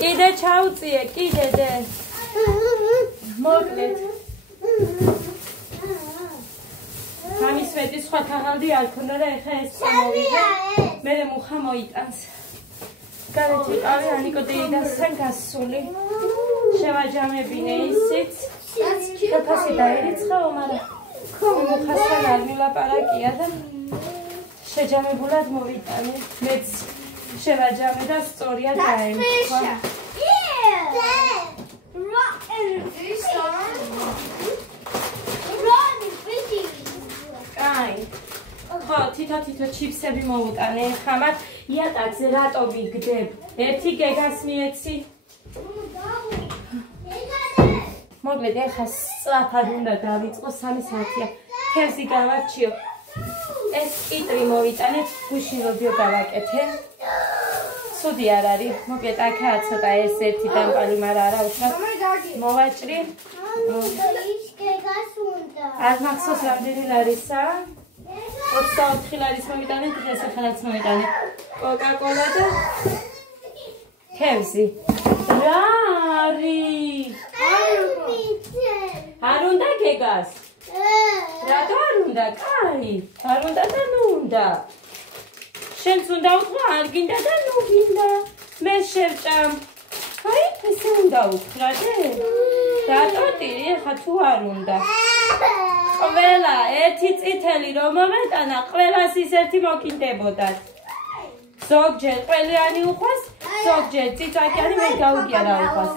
კიდე ჩაუწიე, კიდე დე. მოკლედ. ამის მეტი სხვა თაღალდი არ ქონდა და ეხა ეს წამოვიდე. მერე მუხა მოიტანს. გარეთ იყავი ანიკო დეიდასთან გასული. შევაჯამებინე ისიც. და დაერიცხაო, მაგრამ მუხასთან არ მილაპარაკია და შეჯამებულად მოვიტანე. მეც შევაჯამე და სწორია დაემთხვა. კაი. ხო, თითო ჩიფსები მოვუტანე. ხამად იატაკზე რატო ვიგდებ? ერთი გეგას მიეცი. მოკლედ ეხა სწრაფად უნდა დავიწყო 3 საათია. თევზი გავარჩიო. ეს კიტრი მოვიტანეთ, გუშინ როდიო გავაკეთე. ცუდი არ არის. მოკლედ აქაა ცოტა ეს ერთი დამპალი, მაგრამ არა უშავს. მოვაჭრი. არ მახსოვს რამდენი ლარისა? 24 ლარის მომიტანე, დღეს ახალაც მომიტანე. კოკა-კოლა და თევზი. რა არის? არ უნდა გეგას? რატო არ უნდა? კაი, არ უნდა და ნუ უნდა. შენც უნდა უთხრა, არ გინდა და ნუ გინდა. მე შევჭამ. აი, ესე უნდა უთხრა, დე? რატო ტირი, ხა თუ არ უნდა? ყველა ერთი წითელი რომ მომეტანა, ყველას ის ერთი მოკინდებოდათ. ზოგჯერ ყველიანი უყვას, ზოგჯერ წიწაკიანი მე გავიგია რა უყვას.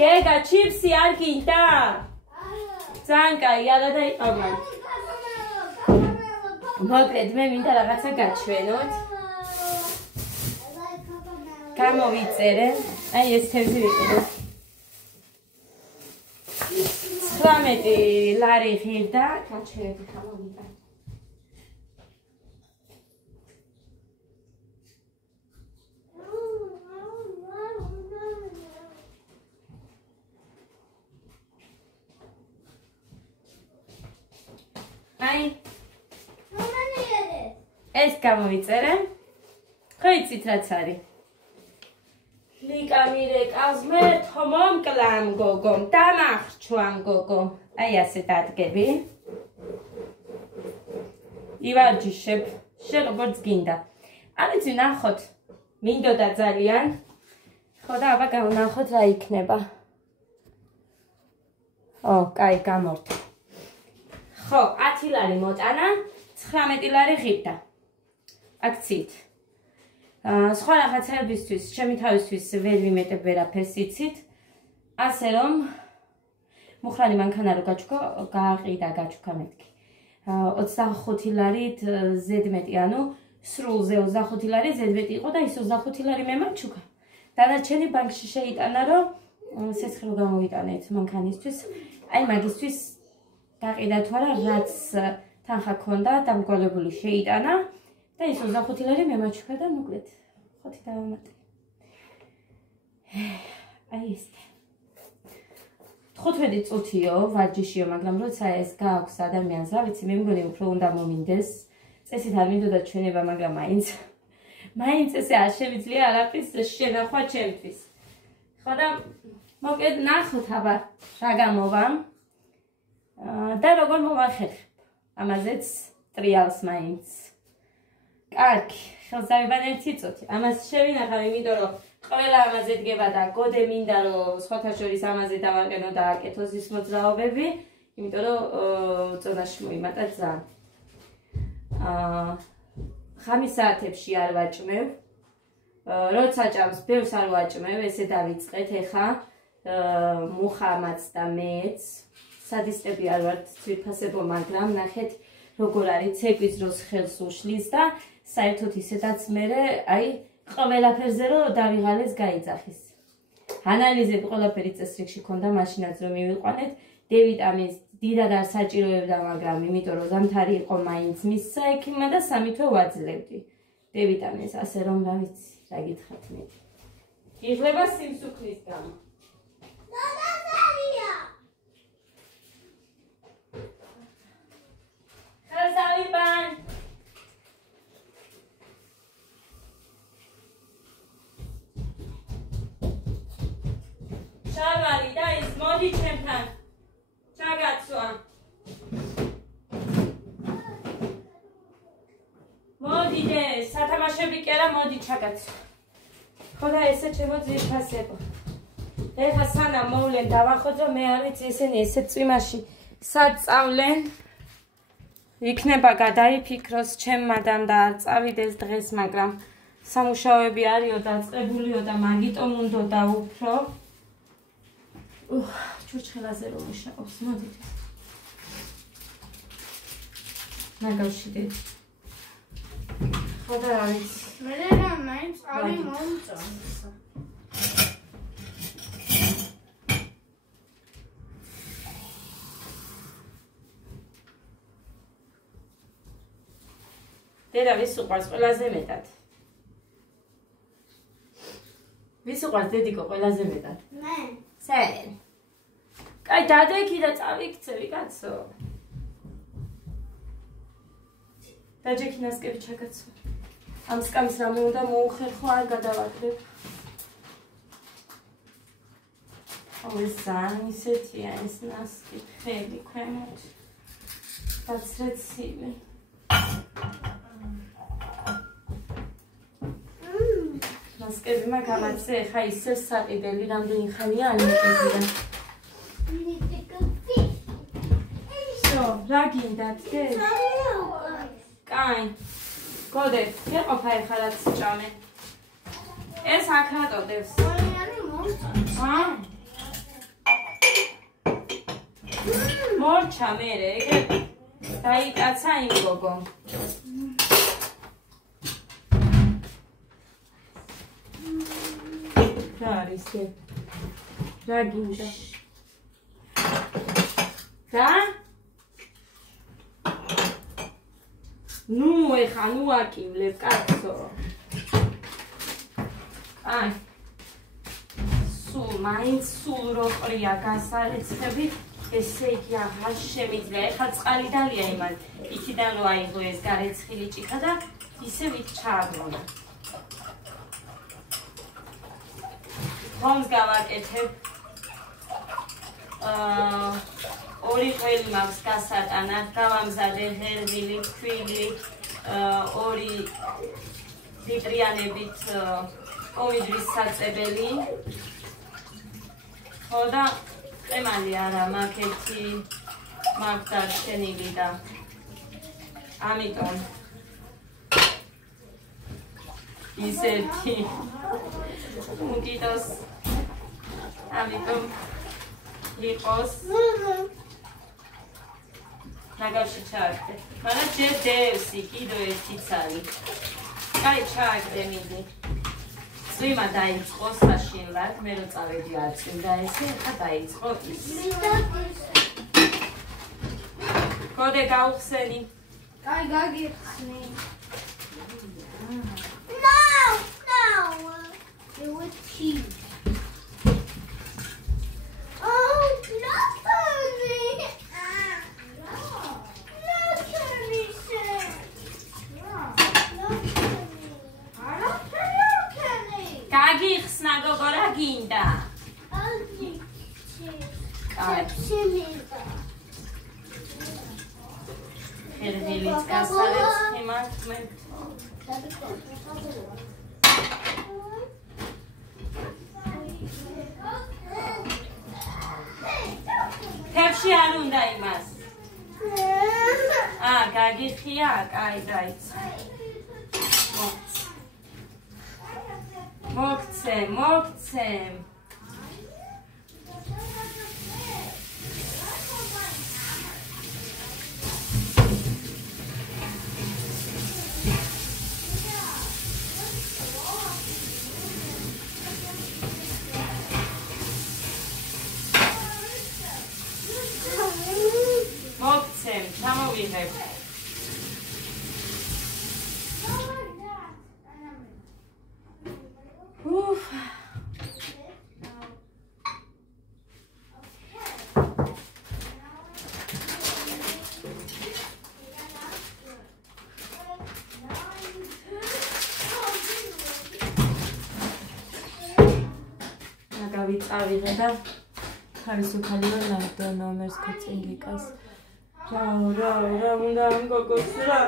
გეგა, ჩიფსი არ გინდა? ძალიან კაი, არა და იყავ. მოკლედ მე მინდა რაღაცა გაჩვენოთ. გამოვიწერე. აი ეს თევზი ვიყიდე. 19 ლარი ღირდა, გაჩერდი ხამოვიდა. აი ეს გამოვიწერე. ხო იცით რაც არის? ლიკამირე კაზმე თომომ კლამ გოგომ დამახჩვამ გოგომ. აი ასე დადგები. ივარჯიშებ. შენ როგორც გინდა. არიცი ნახოთ. მინდოდა ძალიან. ხო და აბა გამონახოთ რა იქნება. ო, კაი, გამორთა. ხო, 10 ლარი მოტანა, 19 ლარი ღირდა. აქციით. სხვა რაღაცებისთვის, ჩემი თავისთვის ვერ ვიმეტებ ვერაფერს იცით. ასე რომ მუხრანი მანქანა რო გაჩუქა, გააყიდა გაჩუქა მეთქი. 25 ლარით ზედმეტი, ანუ სრულზე 25 ლარი ზედმეტი იყო და ის 25 ლარი მე მაჩუქა. დანარჩენი ბანკში შეიტანა, რომ სესხრო გამოვიტანეთ მანქანისთვის. აი მაგისთვის გაყიდა თუ არა, რაც თანხა ქონდა, დამგვალებული შეიტანა. და ის 25 ლარი მე მაჩუქა და მოკლედ ხოთი დავამატე. აი ეს 15 წუთიო ვარჯიშიო, მაგრამ როცა ეს გააქვს ადამიანს, რა ვიცი, მე მგონი უფრო უნდა მომინდეს. წესით არ მინდოდა ჩვენება, მაგრამ მაინც ესე არ შემიძლია არაფრის შენახვა ჩემთვის. ხო და მოკლედ ნახოთ აბა რა გამოვა. და როგორ მოვახერხებ. ამაზეც ტრიალს მაინც. კარგი, ხელსავებან ერთი წუთი. ამას შევინახავ, იმიტომ რომ ყველა ამაზე დგება და გოდე მინდა რომ სხვათა შორის ამაზე დავაყენო და აკეთოს ის მოძრაობები, იმიტომ რომ წონაში მოიმატა ძალიან. ხამის საათებში არ ვაჭმევ. როცა ჭამს, ბევრს არ ვაჭმევ, ესე დავიწყეთ ეხა მუხამაც და მეც. სადისტები არ ვართ ძვირფასებო, მაგრამ ნახეთ როგორ არის ცეკვის დროს ხელს უშლის და საერთოდ ისედაც მერე აი ყველაფერზე რომ დავიღალეს გაიძახის. ანალიზები ყველაფერი წესრიგში ქონდა, მაშინაც რომ მივიყვანეთ, დ-ვიტამინს დიდად არ საჭიროებდა, მაგრამ იმიტომ რომ ზამთარი იყო მაინც მისცა ექიმმა და 3 თვე ვაძლევდი დ-ვიტამინს, ასე რომ რა ვიცი, რა გითხრათ მე. იღლება სიმსუქნის გამო. ხელსავებან მოდი ჩემთან. ჩაგაცვა. მოდი დე, სათამაშოები კი არა, მოდი ჩაგაცვა. ხო და ესე ჩემო ძირფასებო. ეხლა სანამ მოვლენ დავახოძო, მე არ ვიცი ესენი ესე წვიმაში საწავლენ. იქნება გადაიფიქროს ჩემმადამ და არ წავიდეს დღეს, მაგრამ სამუშაოები არისო დაწყებულიო და მაგიტომ უნდოდა უფრო. ჩურჩხელაზე რომ მუშაობს, მოდით. ნაგავშიდეთ. ხო და რა ვიცი. მე რა მაინც ავი მომწონს. დედა ვის უყვარს ყველაზე მეტად? ვის უყვარს დედიკო ყველაზე მეტად? მე. სენ. კაი დადექი და წავიქცევი კაცო. დაჯექინასკები ჩაგაცვა. ამ სკამის რამე უნდა მოუხერხო, არ გადავაგდებ. ეს ძალიან ისეთია ეს ნასკი, ხელი ქვემოთ. დაცრეთ სივი. ნასკები მაგამაცე ხა ისე საყიდელი რამდენი ხანია ანიკებიდან. Всё, რა გინდათ დე? კაი. გოდე, ეყოფა ეხლა რაც ჭამე. ეს აქ რატოდებს? არის მომწონს. მორჩა მერე, ეგრე დაიკაცა იმ გოგო. რა არის ეს? რა გინდა? რა? ნუ ეხა ნუ აკივლებ კაცო. აი. მაინც სულ როყრია გასარეცხები, ესე იგი აღარ შემიძლია. ეხლა წყალი დალია იმან. იქიდან რო აიღო ეს გარეცხილი ჭიქა და ისე ვით ჩააბრუნა. ხომს გავაკეთებ. ორი ყველი მაქვს გასატანა, გავამზადე ღერღილი, ქვილი, 2 ლიტრიანებით პოვიდრის საწებელი. ხო და ყემალი არა, მაქეთი მაქვს დარჩენილი და ამიტომ ისეთი უკიდოს ამიტომ იყოს ნაგავში ჩააგდე. მაგრამ ჯერ დევსი, კიდევ ერთი ცალი. კაი ჩააგდე მიდი. წვიმა დაიწყო საშინლად, მე რო წავედი არ წვიმდა ესე, ხა დაიწყო ის. გოდე გავხსენი. კაი გაგიხსნი. It was cheese. Oh, look at me. Look at me, sir. Look at me. გაგიხსნა გოგო რა გინდა? კაი. ხერხილიც გასარეცხი მაქვს მე. თებში არ უნდა იმას. გაგიხია, კაი დაიწყო. მოგცე. ჩამოვიღებ. გავიწავიღე და თავისუფალი ვარ ნომერს კოცინგიკას. რა უნდა ამ გოგოს რა.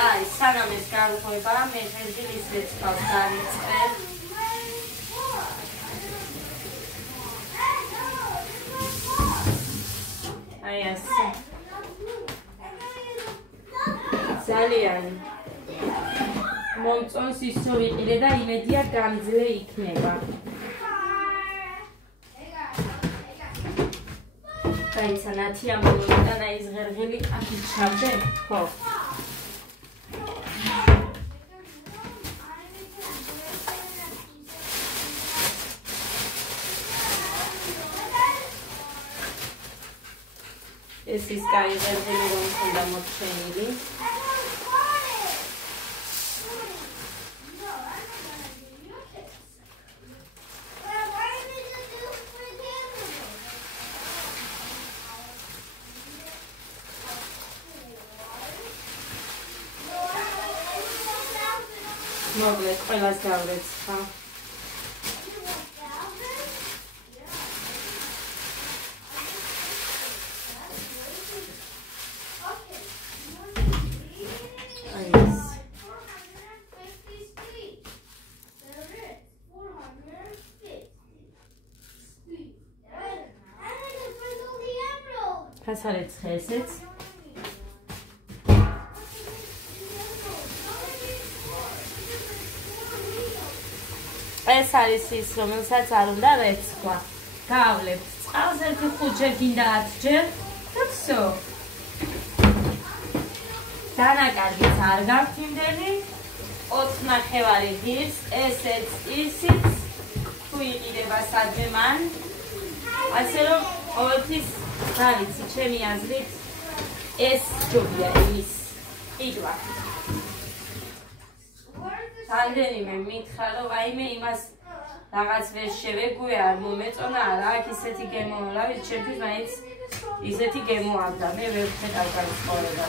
აი, სანამ ეს განხება, მე ხერხილის რეცპავს დავიწყე. აი ასე. ძალიან მომწონს ისო ვიყიდე და იმედია გამძლე იქნება. გაიცა ნათია მომიტანა ის ღერღელი აქ ჩავდე? ხო. ეს ის კაი ღერღელი რომ უნდა მოჩენილი. მოკლედ ყველას გავრეცხა. ფასარეცხე ესეც. ეს არის ის, რომელსაც არ უნდა რეცხვა. გავლებთ წყალს ერთი 5 ჯერ გინდა 10 ჯერ და всё. დანაკარგიც არ გაქვთ იმდენი 4 ნახევარი ღირს, ესეც ისიც თუ იყიდება სადმე მან. ასე რომ ყოველთვის რა ვიცი, ჩემი აზრით ეს ჯობია ის ყიდვა. რამდენიმე მითხრა რომ ვაიმე იმას რაღაც ვერ შევეგუე არ მომეწონა არა აქ ისეთი გემო რა ვიცი ჩემთვის მაინც ისეთი გემო აქვს და მე ვერ ვხედავ განსხვავება.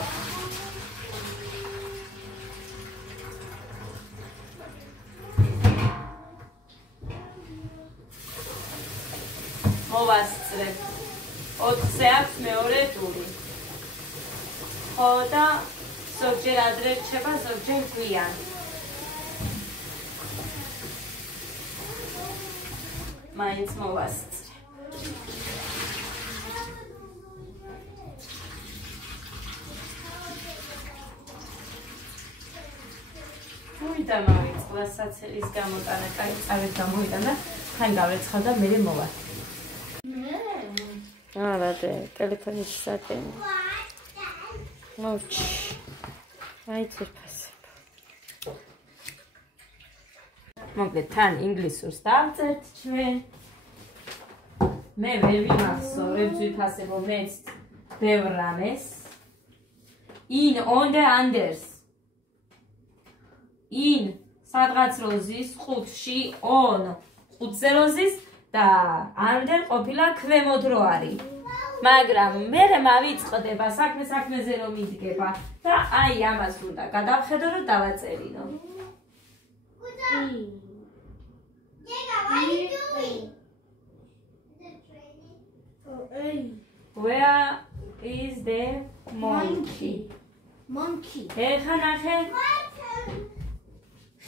მოვასწრებ 4-ზე აქვს მეორე ტური. ხო და ზოგჯერ ადრე რჩება, ზოგჯერ გვიან. მაინც მოვასწრებ. მოიდა მოვიწყდა საცელის გამოტანა, კაი წავედ გამოვიდა და თან გავრეცხა და მე მოვა. არა და ტელეფონის სატენი. მოჩ. აი ცერფასებ. მოკლედ თან ინგლისურს დავწერთ ჩვენ. მე ვერ ვიმახსოვრებ ძვირფასებო მეც ბევრ რამეს. In on the unders. In სადღაც როზის ხუთში on ხუთზე როზის და under ყოფილა ქვემოთ რო არის. მაგრამ მე მავიწყდება საქმეზე რომ იდგება და აი ამას უნდა გადავხედო რომ დავაწერინო. Where is the monkey? Monkey. ეხა ნახე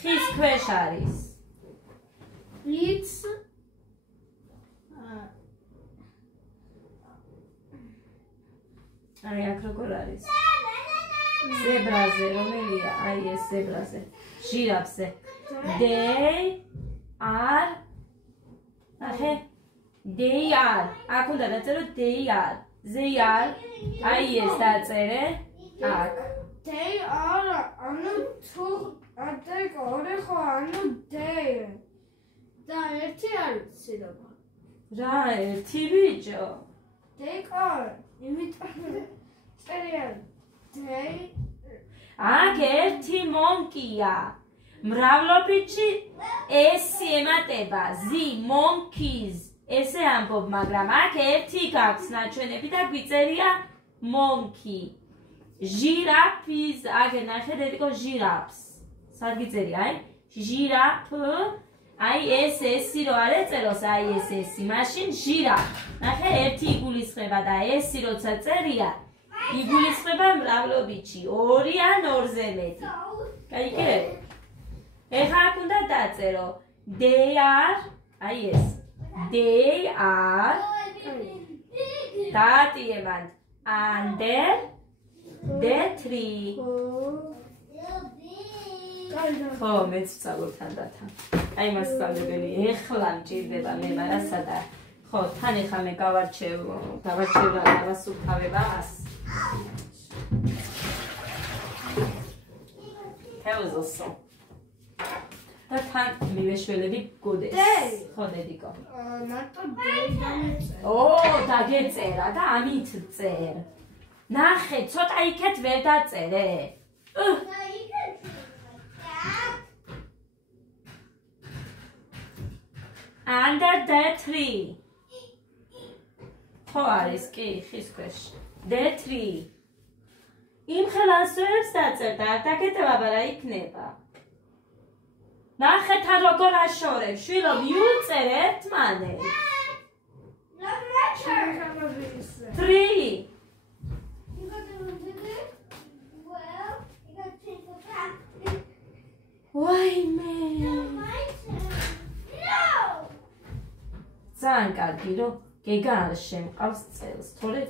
ხის ქვეშ არის. It's აი აქ როგორ არის? ზებრაზე რომელია? აი ეს ზებრაზე. ჟირაფზე. They are ნახე They are. აქ უნდა დაწერო they are. They are. აი ეს დაწერე. აქ. they are ანუ თუ ადრე ორი ხო ანუ they. და ერთი არის ცდილობა. რა ერთი ბიჭო? they are. იმიტომ წერია they. აქ ერთი მონკია. მრავლობითში ესი ემატება zi monkeys ესე ამბობ, მაგრამ აქ ერთი გაქვს ნაჩვენები და გვიწერია monkey. ჟირაფის, აგერ ნახეთ ედიკო ჟირაფს. სად გიწერია, აი? ჟირაფ, აი ეს ესი რო არ ეწეროს, აი ეს ესი, მაშინ ჟირაფ. ნახე, ერთი იგულისხმება და ესი როცა წერია, იგულისხმება მრავლობითში, 2 ან 2-ზე მეტი. გაიგე? ეხლა აქ უნდა დაწერო they are, აი ეს. They are დაატიებან under the tree. ხო, მეც ვწავლობ თანდათან. აი მასწავლებელი, ეხლა მჭირდება მე მარასა და ხო, თან ეხლა მე გავარჩევ დავასუფთავებ ამას. თეოზოსო. და თან მივეშველები გოდეს. ხო, დედიკო. მარტო day დამეწერა. ო, დაგეწერა და ამით წერ. ნახე, ცოტა იქეთ ვერ დაწერე. Under the tree. ხო არის, კი, ხის ქვეშ. The tree. იმ ხელასოებს დაწერ და არ დაგეტევა, რა იქნება. ნახეთ არ როგორ აშორებ, შვილო, მიუწერ ერთმანეთს. Tree. ვაიმე. ძალიან კარგი რომ გეგა არ შემყავს წელს, თორე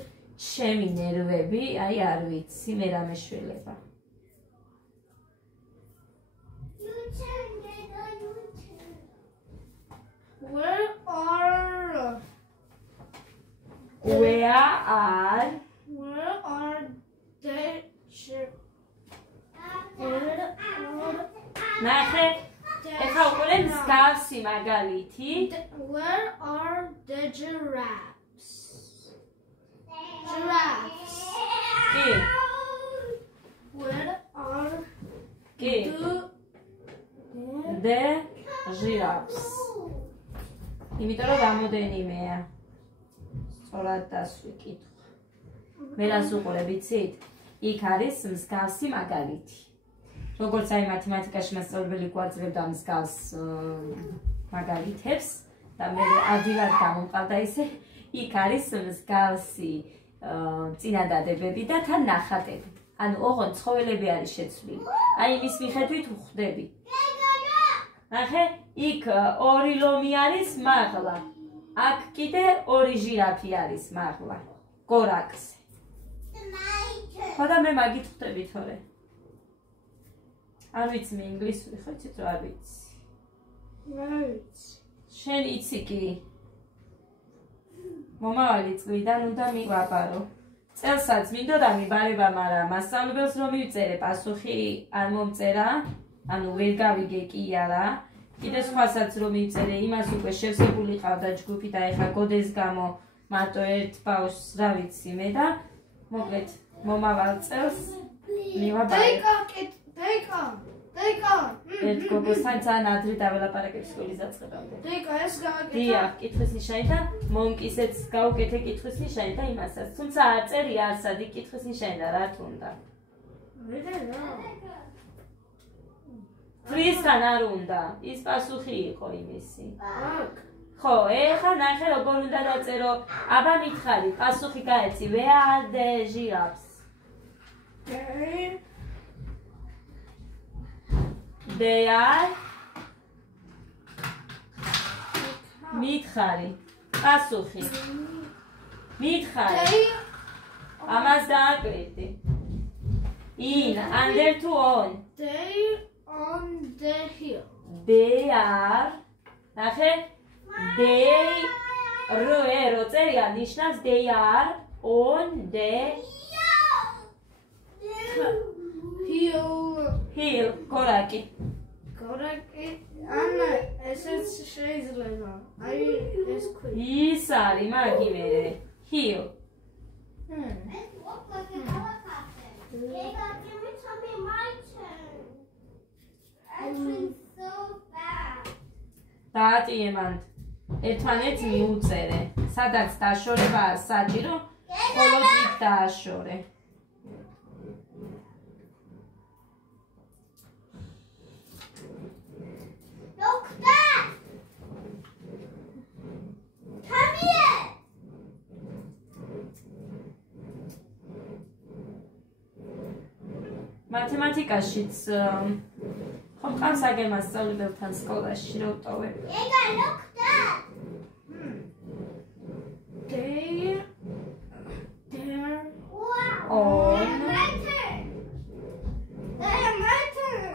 ჩემი ნერვები, აი არ ვიცი, მე რა მეშველება. Where are they? ნახე, ეხლა უყურე მსგავსი მაგალითი. Where are the giraffes? Giraffes. კი. Where are კი. The giraffes. იმიტომ რომ რამოდენიმეა. სწორად დასვი კითხვა. მე რას უყურებ, იცით? იქ არის მსგავსი მაგალითი. როგორც აი მათემატიკაში მასწავლებელი გვაძლევდა მსგავს მაგალითებს და მე ადვილად გამომყავდა ისე, იქ არის მსგავსი წინადადებები და თან ნახატები. ანუ ოღონდ ცხოველები არის შეცვლილი. აი იმის მიხედვით ვხვდები. ნახე, იქ 2 ლომი არის მაღლა. აქ კიდე 2 ჟირაფი არის მაღლა. გორაკზე. ხო და მე მაგით ხვდები თორე. არ ვიცი მე ინგლისური ხო იცით რა არ ვიცი. არ ვიცი. შენ იცი კი. მომავალი წლიდან უნდა მიგვაბარო. წელსაც მინდოდა მიბარება, მაგრამ მასწავლებელს რომ მივწერე, პასუხი არ მომწერა. ანუ ვერ გავიგე კი არა. კიდე სხვასაც რომ მივწერე, იმას უკვე შევსებული ყავდა ჯგუფი და ეხლა გოდეს გამო მარტო ერთ ბავშვს რა ვიცი მე და მოკლედ მომავალ წელს მივაბარებ. Დეიკა. ერთ გოგოსთან ძალიან ადრე დაველაპარაკებ სკოლის დაწყებამდე. დეიკა, ეს გავაკეთე. დიახ, კითხვის ნიშანი და მონკისეც გავუკეთე კითხვის ნიშანი და იმასაც. თუმცა არ წერია არსად იქ კითხვის ნიშანი და რა თუნდა. ვიდე რა. ფრისთან არ უნდა. ის პასუხი იყო იმისი. აქ. ხო, ეხლა ნახე როგორ უნდა დაწერო. აბა მითხარი, პასუხი გაეცი. Where are the giraffes? They are მითხარი. პასუხი. მითხარი. ამას დააკვირდი. In, under to on. They on the hill. They are ნახე they რო წერია ნიშნავს they are on the hill გორაკი ანა ესეც შეიძლება აი ეს ქვი ის არის მაგიმერე hill დაატიე მანდ. ერთმანეთს მიუწერე. სადაც დაშორებაა საჭირო, მხოლოდ იქ დააშორე. მათემატიკაშიც ხომ ყავს აგემასწავლებელთან სკოლაში რო ვტოვებ.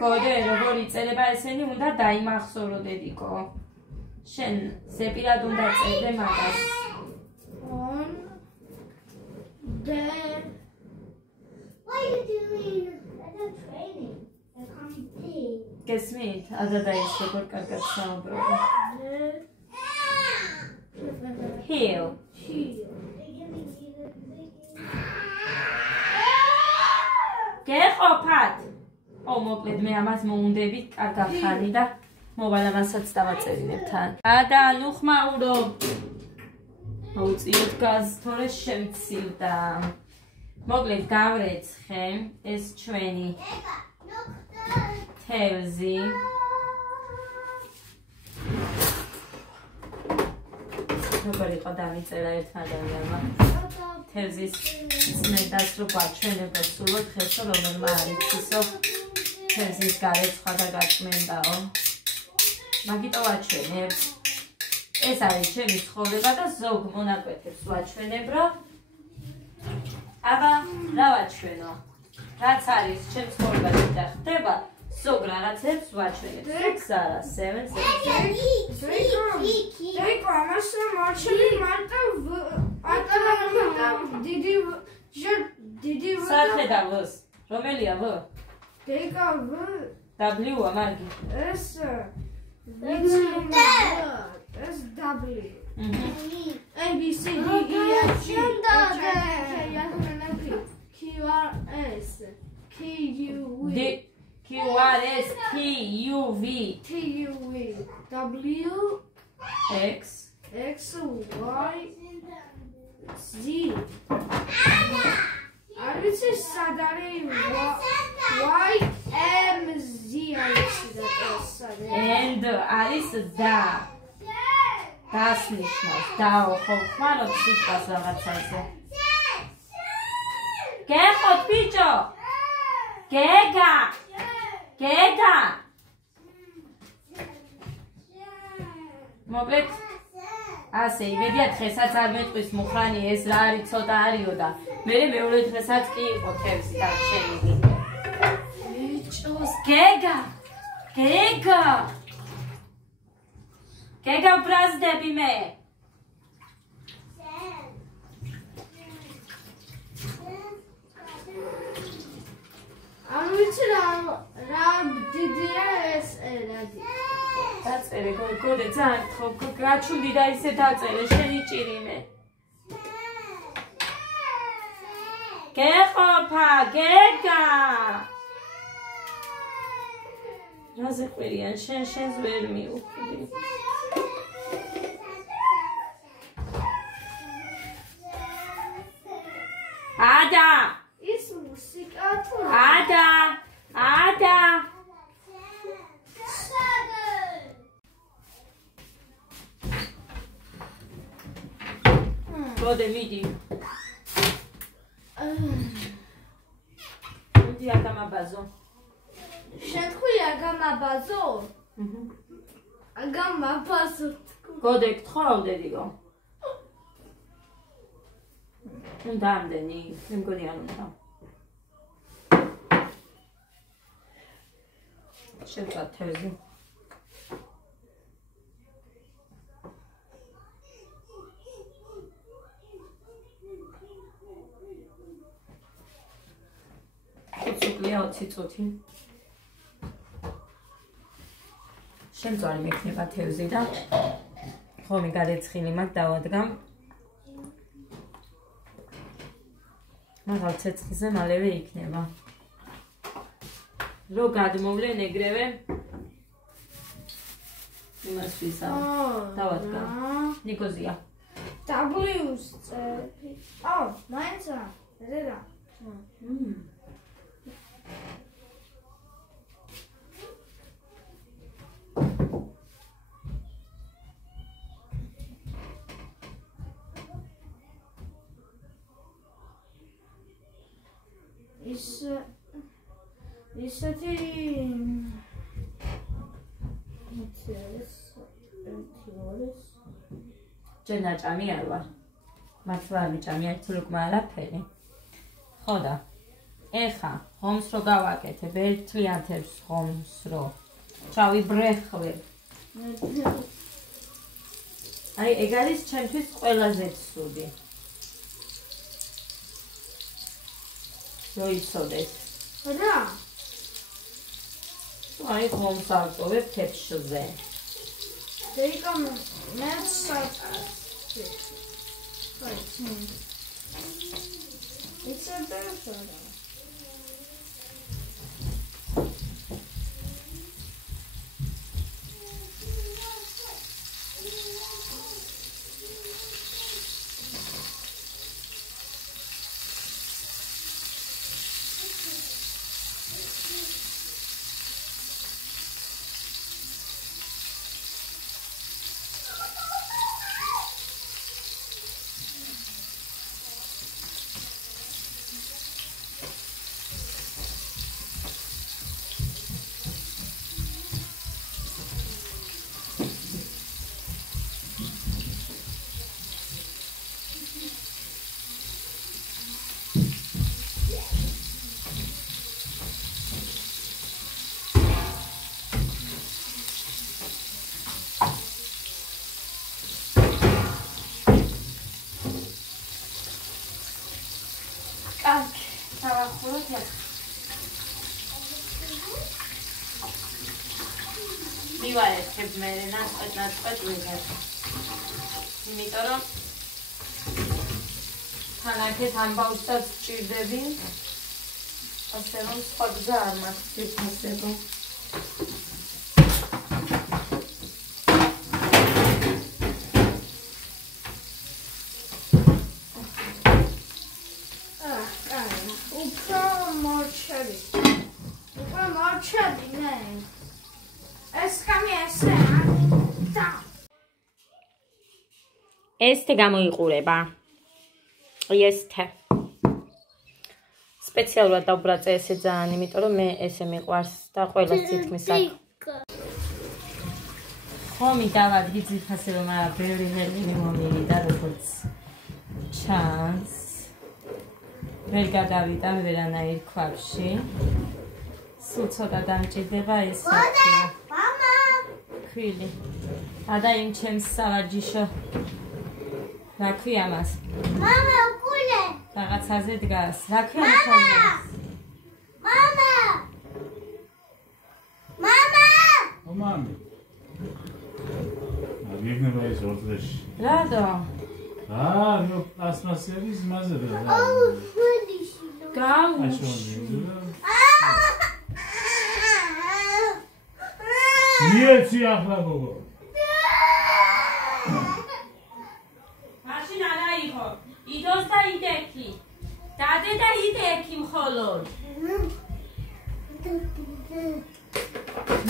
გოდე, როგორ იწერება ესენი უნდა დაიმახსოვრო დედიკო. შენ ზეპირად უნდა წერდე მაგას. On the What are you doing? I'm training. I'm coming. გესმით? ადადაის როგორ კარგად საუბრობ. Heel. გეყოფათ. მოკლედ მე ამას მოუნდებით კარგად ხანი და მოვალ ამასაც დავაწერინებ თან. და ნუ ხმაურო. მოუწიოთ გაზს, თორე შემცივდა. მოკლედ გავრეცხე ეს ჩვენი თევზი. როგორ იყო დავიწერა ერთმა ადამიანმა. თევზის წმენდას რო გვაჩვენება სულ დღესო რომელმა არ იცისო თევზის გარეცხვა და გაწმენდაო. მაგიტო ვაჩვენებ. ეს არის ჩემი ცხოვრება და ზოგ მონაკვეთებს ვაჩვენებ, რომ აბა რა ვაჩვენო? რაც არის ჩემს ცხოვრებაში და ხდება, ზოგ რაღაცებს ვაჩვენებ. 6 არა, 7, 6. Deko, ამას მარჩელი მარტო დიდი საერთოდ ვს. რომელია ვ? Deko W-ა მარგი. ეს W. A B C D E F G H I J K L M N O P Q R S T U V W X Y Z. არის სადარი Y M Z არის and არის და დასნიშნავს დაო ხო ხმარობ სიტყვას რაღაცაზე. გეხოთ ბიჭო. გეგა. მოკლედ ასე იმედია დღესაც არ მეტყვის მუხრანი ეს რა არის ცოტა არისო და მე მეორე დღესაც კი იყო თევზი დარჩენილი. ბიჭოს გეგა ბრაზდები მე. არ ვიცი რა დიდია ეს ერადი. დაწერე გოდე ძალიან ხო გაჩუნდი და ისე დაწერე შენი ჭირიმე. გეყოფა გეგა. რაზე ყვირიან შენს ვერ მიუხვდი. ადა ის მუსიკა თუ ადა გოდე მიდი. მიდი აგამაბაზო. შენ თქვი აგამაბაზო? აგამაბაზო. გოდე გთხოვდედიო. უნდა ამდენი, მე მგონი არ უნდა. შევწად თევზი. ცუკლია 20 წუთი. შემწვარი მექნება თევზი და ხომი გადაცხილი მაგ დავადგამ. მაგალ ცეცხლზე მალევე იქნება. რო გადმოვლენ ეგრევე იმას ვისავ. დავადგა. ნიკოზია. W-ს წერდი. მაინც რა. ზედა. ისეთი ჯერ ნაჭამი არ ვარ. მართლა არ მიჭამია თუ უკმა არაფერი. ხო და ეხა ხომს რო გავაკეთებ, ერთვიანთებს ხომს რო ჩავიბრეხლებ. აი ეგ არის ჩემთვის ყველაზე ცუდი. როიცოდეთ. რა? აი ხომს ავწოვებ თეთრზე. დეიკა მეც It's a better მივაერხებ მე ნაწყვეტ ვიღებ. იმიტომ რომ თან აქეთ ამბავსაც სჭირდები. ასე რომ სხვა გზა არ მაქვს ფიქრობ. Este გამოიყურება. Este. სპეციალურად დავბრაწე ესე ძალიან, იმიტომ რომ მე ესე მიყვარს და ყველას თითქმის აქ. ხომი დავადგი ძირფასე რომ არა ბევრი ნერვი მომივიდა როგორც ჩანს. ვერ გადავიდა ვერანაირ ქვაბში. სულ ცოტა დამჭირდება ეს. მამა! ქვილი. ადა იმ ჩემს სავარჯიშო რა ქვია მას? მამა, უკულე. რაღაცაზე დგას. რა ქვია მას? მამა! მამა! მამამი. აგიგნება ის ორდრეში. რატო? ნუ პლასმასების მაზე რა. ფულიში. გაუშვი. მიეცი ახლა გოგო. იდოს და იდექი. დადე და იდექი მხოლოდ.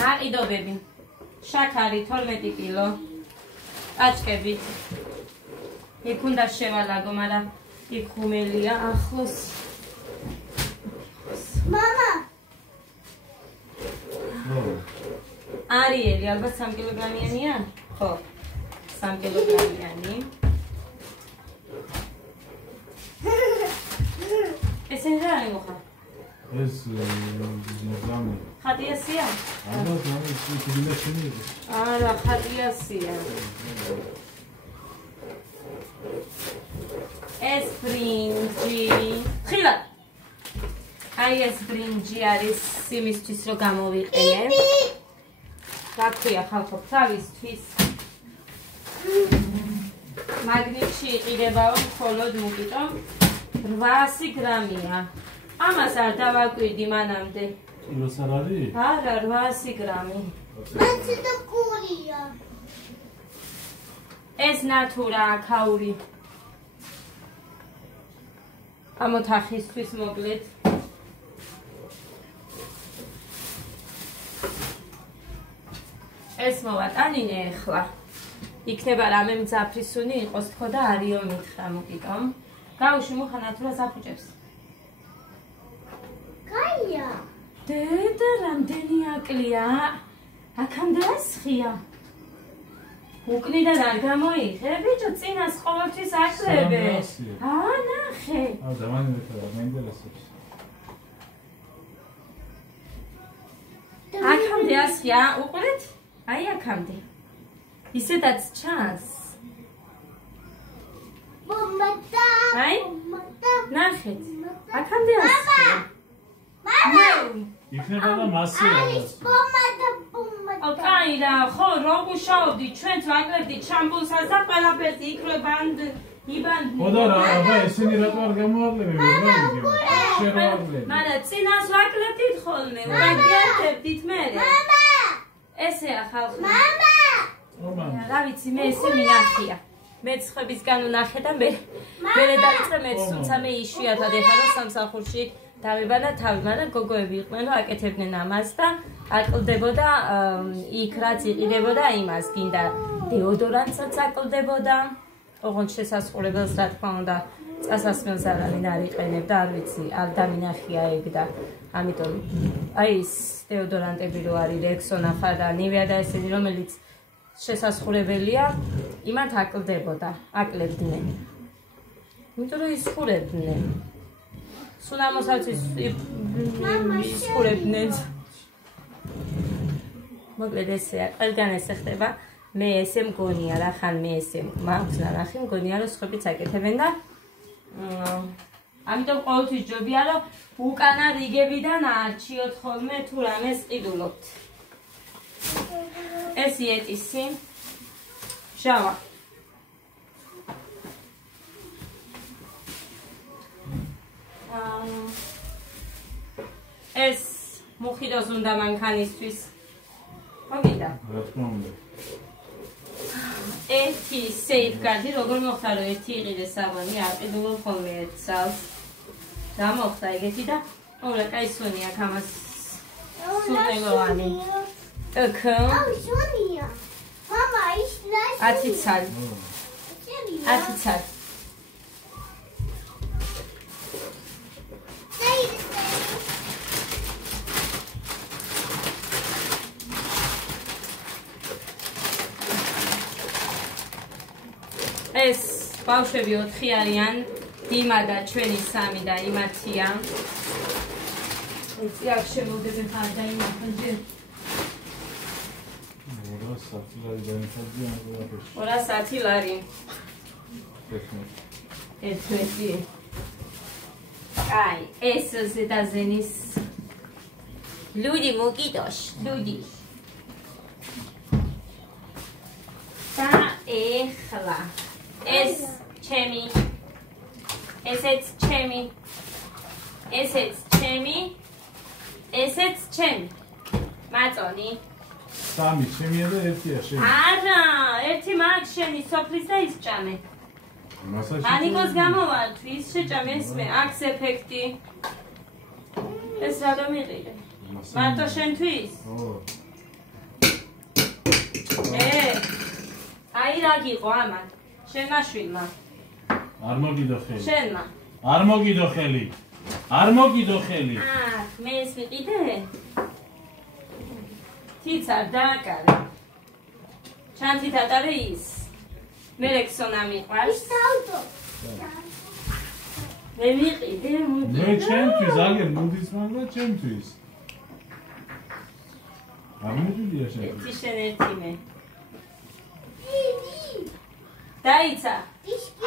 ნაყიდობები. შაქარი 12 კილო. აჭკები. იქ უნდა შევალაგო, მაგრამ იქ ხუმელია ახლოს. მამა. არიელი ალბათ 3 კილოგრამიანია? ხო. 3 კილოგრამიანი. ეს რა არის მოხარ? ეს მოგამი. ხატიასია? ალბათ ის კიბილაშენი. არა, ხატიასია. ეს ბრინჯი. ხილა. აი ეს ბრინჯი არის იმისთვის რომ გამოვიყენებ. რა ქვია ხალხო, თავისთვის. მაგნიტში იყიდებაო მხოლოდ მოგიტო 800 გრამია. ამას არ დავაკვირდი მანამდე. კილოს არ არის? არა, 800 გრამი. ეს ნატურა ქაური. ამოთახისთვის მოკლედ. ეს მოვატანინე ახლა. იქნება რამე მძაფრისუნი იყოს თქო და არიო მითხრა მოკიკო. გავუშვი მუხა ნატურას აფუჭებს. კაია. დედა რამდენი აკლია? აქამდე ასხია. უკნიდან არ გამოიღე, ბიჭო, წინას ყოველთვის აკლები. ნახე. დავანებე, მეინტერესებს. აქამდე ასხია, უყურეთ? აი აქამდე. ისედაც ჩანს. აი? ნახეთ. აქამდე ასხია. იქნება და მასე რაღაც. ოკაი რა, ხო, რო გუშაობდი, ჩვენც ვაკლებდი ჩამბულსაც და ყველაფერს იქრებან იბან. ხოდა რა, აბა ესენი რატო არ გამოაკლები? მაგრამ წინას ვაკლებდით ხოლმე, ვაგიერთებდით მე. ესეა ხალხი. რა ვიცი, მე ესე მინახია. მე ცხებისგან ვნახე და მე დავიწყე მეც, თუმცა მე იშვიათად ეხლა რომ სამსახურში დავიბანა თავი, მაგრამ გოგოები იყვნენ რომ აკეთებდნენ ამას და აკლდებოდა იქ რაც იყიდებოდა იმას, გინდა დეოდორანტსაც აკლდებოდა. ოღონდ შესასრულებელს რა თქმა უნდა წასასმელს არამინ არ იყენებდა, არ ვიცი, არ დამინახია ეგ და ამიტომ აი ეს დეოდორანტები რო არის რექსონა, ფარა, ნივეა და ესენი რომელიც შესასრულებელია, იმათ აკლდებოდა, აკლებდნენ. იმიტომ რომ ისხურებდნენ. სულამოსაც ისხურებდნენ. მოკლედ ესეა, ყველგან ესე ხდება. მე ესე მგონია რა, ხან მე ესე მაქვს ნახი, მგონია რომ სხვებიც აკეთებენ და ამიტომ ყოველთვის ჯობია რომ უკანა რიგებიდან არჩიოთ ხოლმე თუ რამეს ყიდულობთ. ეს იეტისი შავა. ეს მუხიდოს უნდა მანქანისთვის. მოგიდა? რა თქმა უნდა. ერთი safeguard-ი როგორ მოხდა რომ ერთი იყიდეს საბანი, არ ყიდულობ ხოლმე ერთ სალს. რა მოხდა ეგეთი და ოღონდ კაი სუნი აქ ამას სუნელოვანი. ოკეი. სუნია. მამა ის ლაშ. 10 ცალი. 10 ცალი. ეს ბავშვები 4 არიან, დიმა და ჩვენი 3 და იმათია. ეს აქ შემოვდები ხარ და იმათი. 210 ლარი დაიმხაზია ყველაფერში. 210 ლარი. 11. აი, ეს ზედაზენის ლუდი მოკიდოშ, ლუდი. და ეხლა ეს ჩემი, ესეც ჩემი, ესეც ჩემი, ესეც ჩემი. მაწონი. 3 ჩემია და 1-ია შენი. არა, ერთი მაგ შენი სოფლის და ის ჭამე. ანიკოს გამოვართ, ის შეჭამე ეს მე, აქს ეფექტი. ეს რა დამიყიდე? მარტო შენთვის? აი რა გიყო ამან? შენმა შვილმა. არ მოგიდო ხელი. შენმა. არ მოგიდო ხელი. არ მოგიდო ხელი. მე ეს ვიყიდე? თიც არ დააკარე. ჩანთით ატარე ის. მე რექსონა მიყვარს. ის დავდო. მე ვიყიდე, მე ჩემთვის აგერ მუდის მაგრამ ჩემთვის. არ მიდია შენ. ერთი შენ ერთი მე. დაიცა.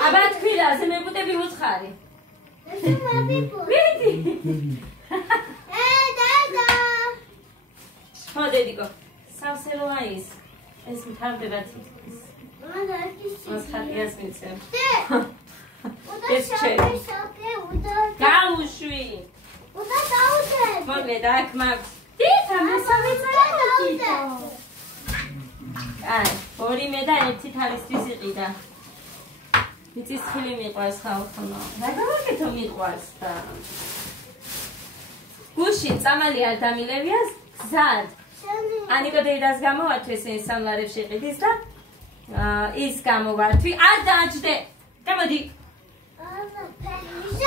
აბა თქვილაზე მებუტები უცხარი. ესე მაბიბო. ვიდი. დედა. ხო დედიკო. სავსეროა ის. ეს მთავრდება თითქმის. მას ხატიას მიცემ. ეს ჩემი. გაუშვი. უნდა დაუდე. მოკლედ აქ მაქვს. დიახ მესამე წარაგიკო. აი, 2 და 1 თავისთვის იყიდა. იცის ხილი მიყვარს ხალხო. რა გავაკეთო მიყვარს და. გუში წამალი არ დამილევია გზად. ანიკო დედას გამოვართვი ესენი სამლარებში იყიდის და ის გამოვართვი. არ დააჯდე. გამოდი.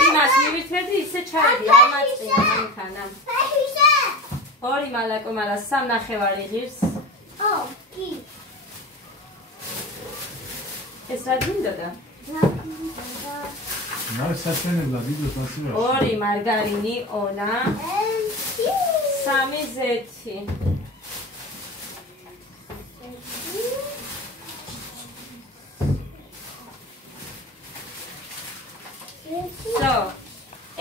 იმას მივირთვერდი ისე ჩავედი ამაწინა მანქანა. 2 მალაკო მალა 3 ნახევარი ღირს. კი. ეს რა გინდოდა? რა საჩვენებდა ვიდეოს ასეა. 2 მარგარინი ონა. 3 ზეთი. So,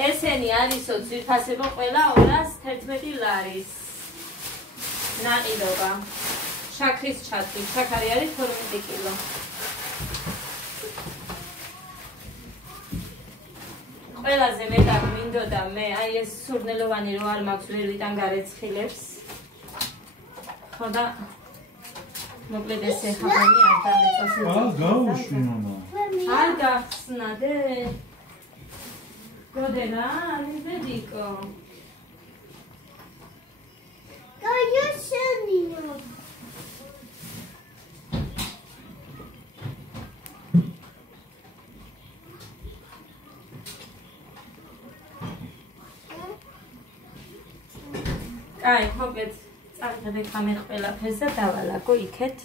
ესენი არისო ძვირფასებო ყველა 211 ლარის. ნაყიდობა. შაქრის ჩათვლი, შაქარი არის 12 კილო. ყველაზე მეტად მინდოდა მე აი ეს სურნელოვანი რო არ მაქვს ვერდიდან გარეცხილებს. ხო და მოკლედ ესე ხაბანი არ დამეწოს. გაუშვი მამა. არ გახსნადე. გოდენა, მიდედიკო. გაიაშენიო. აი, მოკლედ წარღები ხამე ყველაფერს და დავალაგო იქეთ.